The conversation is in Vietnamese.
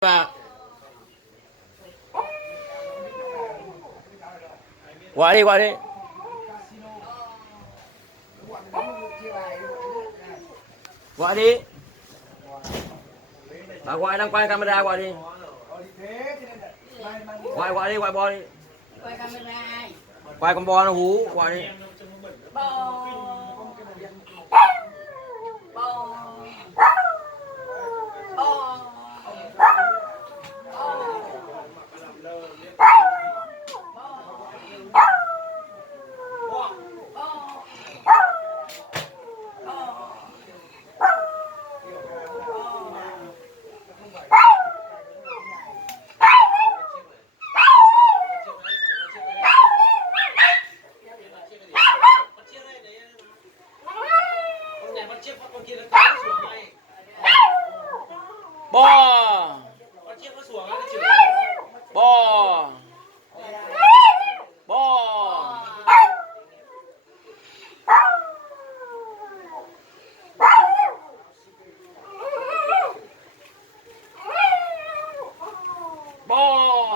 mà qua đi qua đi bà quay đang quay camera qua đi qua đi quay bo đi Quay camera ai? quay con bo nó hú qua đi Bo. Bo. Bo. bo bo bo bo